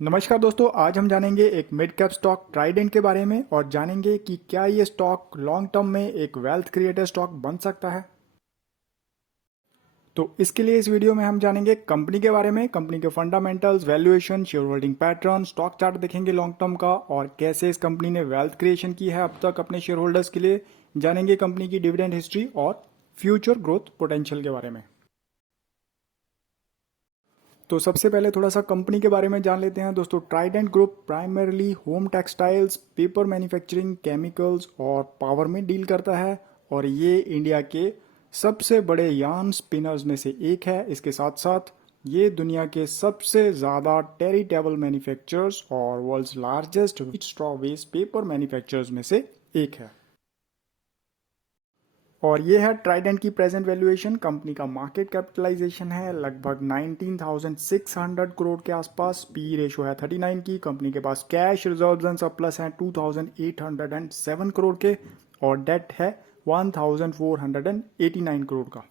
नमस्कार दोस्तों, आज हम जानेंगे एक मिड कैप स्टॉक ट्राइडेंट के बारे में और जानेंगे कि क्या ये स्टॉक लॉन्ग टर्म में एक वेल्थ क्रिएटर स्टॉक बन सकता है। तो इसके लिए इस वीडियो में हम जानेंगे कंपनी के बारे में, कंपनी के fundamentals, valuation, share holding pattern, stock chart देखेंगे लॉन्ग टर्म का और कैसे इस कंपनी ने वेल्थ क्रिएशन की है अब तक अपने शेयर होल्डर्स के लिए। जानेंगे कंपनी की डिविडेंड हिस्ट्री और फ्यूचर ग्रोथ पोटेंशियल के बारे में। तो सबसे पहले थोड़ा सा कंपनी के बारे में जान लेते हैं दोस्तों। Trident group primarily home textiles, paper manufacturing, chemicals और पावर में डील करता है और ये इंडिया के सबसे बड़े यार्न स्पिनर्स में से एक है। इसके साथ साथ ये दुनिया के सबसे ज़्यादा टेरिटेबल मैन्युफैक्चरर्स और world's largest straw waste paper manufacturers में से एक है। और ये है ट्राइडेंट की प्रेजेंट वैल्यूएशन। कंपनी का मार्केट कैपिटलाइजेशन है लगभग 19,600 करोड़ के आसपास। पी रेशो है 39 की। कंपनी के पास कैश रिजर्व्स एंड सरप्लस हैं 2,807 करोड़ के और डेट है 1,489 करोड़ का।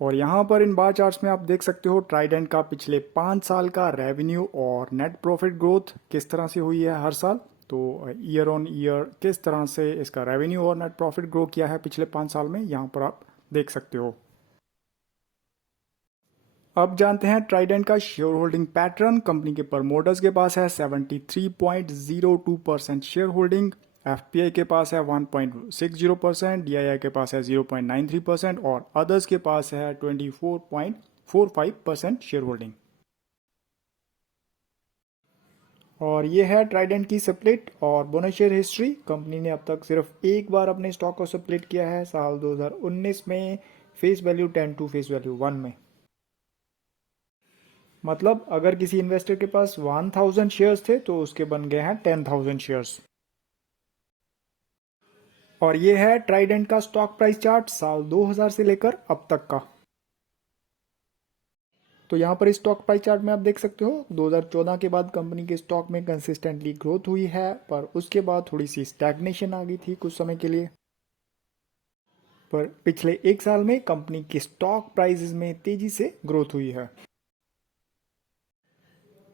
और यहाँ पर इन बार चार्ट्स में आप देख सकते हो ट्राइडेंट का पिछले 5 साल का रेवेन्यू और नेट प्रॉफिट ग्रोथ किस तरह से हुई है हर साल। तो ईयर ऑन ईयर किस तरह से इसका रेवेन्यू और नेट प्रॉफिट ग्रो किया है पिछले 5 साल में, यहाँ पर आप देख सकते हो। अब जानते हैं ट्राइडेंट का शेयर होल्डिंग पैटर्न। कंपनी के प्रमोटर्स के पास है 73.02% शेयर होल्डिंग। एफपीआई के पास है 1.60%, डीआईआई के पास है 0.93% और अदर्स के पास है 24.45% शेयर होल्डिंग। और ये है ट्राइडेंट की स्प्लिट और बोनस शेयर हिस्ट्री। कंपनी ने अब तक सिर्फ एक बार अपने स्टॉक को स्प्लिट किया है, साल 2019 में face value 10 to face value 1 में। मतलब अगर किसी इन्वेस्टर के पास 1000 शेयर्स थे तो उसके बन गए हैं 10,000 शेयर्स। और ये है ट्राइडेंट का स्टॉक प्राइस चार्ट साल 2000 से लेकर अब तक का। तो यहाँ पर स्टॉक प्राइस चार्ट में आप देख सकते हो 2014 के बाद कंपनी के स्टॉक में कंसिस्टेंटली ग्रोथ हुई है, पर उसके बाद थोड़ी सी स्टैग्नेशन आ गई थी कुछ समय के लिए। पर पिछले एक साल में कंपनी के स्टॉक प्राइसेस में तेजी से ग्रोथ हुई है।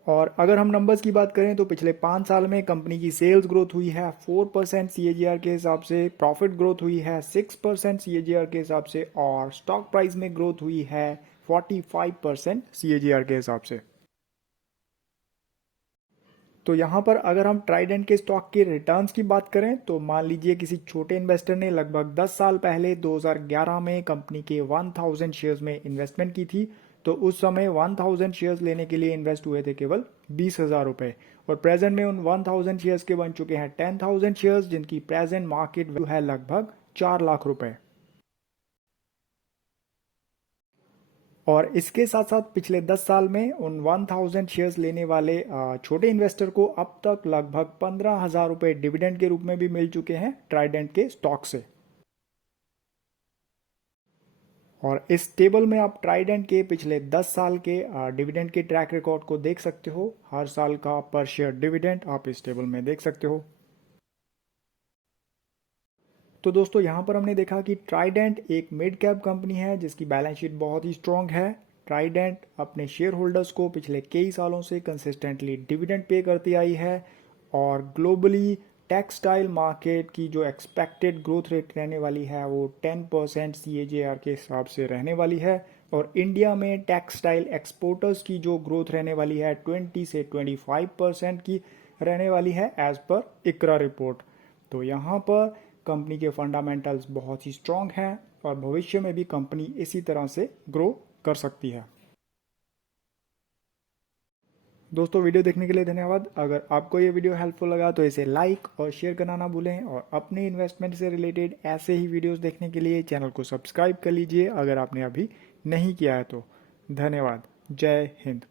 और अगर हम नंबर्स की बात करें तो पिछले 5 साल में कंपनी की सेल्स ग्रोथ हुई है 4% सीएजीआर के हिसाब से, प्रॉफिट ग्रोथ हुई है 6% सीएजीआर के हिसाब से और स्टॉक प्राइस में ग्रोथ हुई है 45% सीएजीआर के हिसाब से। तो यहाँ पर अगर हम ट्राइडेंट के स्टॉक के रिटर्न्स की बात करें तो मान लीजिए किसी छोटे इन्वेस्टर ने लगभग 10 साल पहले 2011 में कंपनी के 1000 शेयर्स में इन्वेस्टमेंट की थी, तो उस समय 1000 शेयर्स लेने के लिए इन्वेस्ट हुए थे केवल 20,000 रुपए और प्रेजेंट में उन 1000 शेयर्स के बन चुके हैं 10,000 शेयर्स जिनकी प्रेजेंट मार्केट वैल्यू है लगभग 4 लाख रुपए। और इसके साथ साथ पिछले 10 साल में उन 1000 शेयर्स लेने वाले छोटे इन्वेस्टर को अब तक लगभग 15,000 रुपए डिविडेंड के रूप में भी मिल चुके हैं ट्राइडेंट के स्टॉक से। और इस टेबल में आप ट्राइडेंट के पिछले 10 साल के डिविडेंड के ट्रैक रिकॉर्ड को देख सकते हो। हर साल का पर शेयर डिविडेंड आप इस टेबल में देख सकते हो। तो दोस्तों यहाँ पर हमने देखा कि ट्राइडेंट एक मिड कैप कंपनी है जिसकी बैलेंस शीट बहुत ही स्ट्रांग है। ट्राइडेंट अपने शेयर होल्डर्स को पिछले कई सालों से कंसिस्टेंटली डिविडेंड पे करती आई है और ग्लोबली टेक्सटाइल मार्केट की जो एक्सपेक्टेड ग्रोथ रेट रहने वाली है वो 10% सीएजीआर के हिसाब से रहने वाली है और इंडिया में टेक्सटाइल एक्सपोर्टर्स की जो ग्रोथ रहने वाली है 20 से 25% की रहने वाली है एज पर इकरा रिपोर्ट। तो यहाँ पर कंपनी के फंडामेंटल्स बहुत ही स्ट्रांग हैं और भविष्य में भी कंपनी इसी तरह से ग्रो कर सकती है। दोस्तों वीडियो देखने के लिए धन्यवाद। अगर आपको ये वीडियो हेल्पफुल लगा तो इसे लाइक और शेयर करना ना भूलें और अपने इन्वेस्टमेंट से रिलेटेड ऐसे ही वीडियोस देखने के लिए चैनल को सब्सक्राइब कर लीजिए अगर आपने अभी नहीं किया है तो। धन्यवाद। जय हिंद।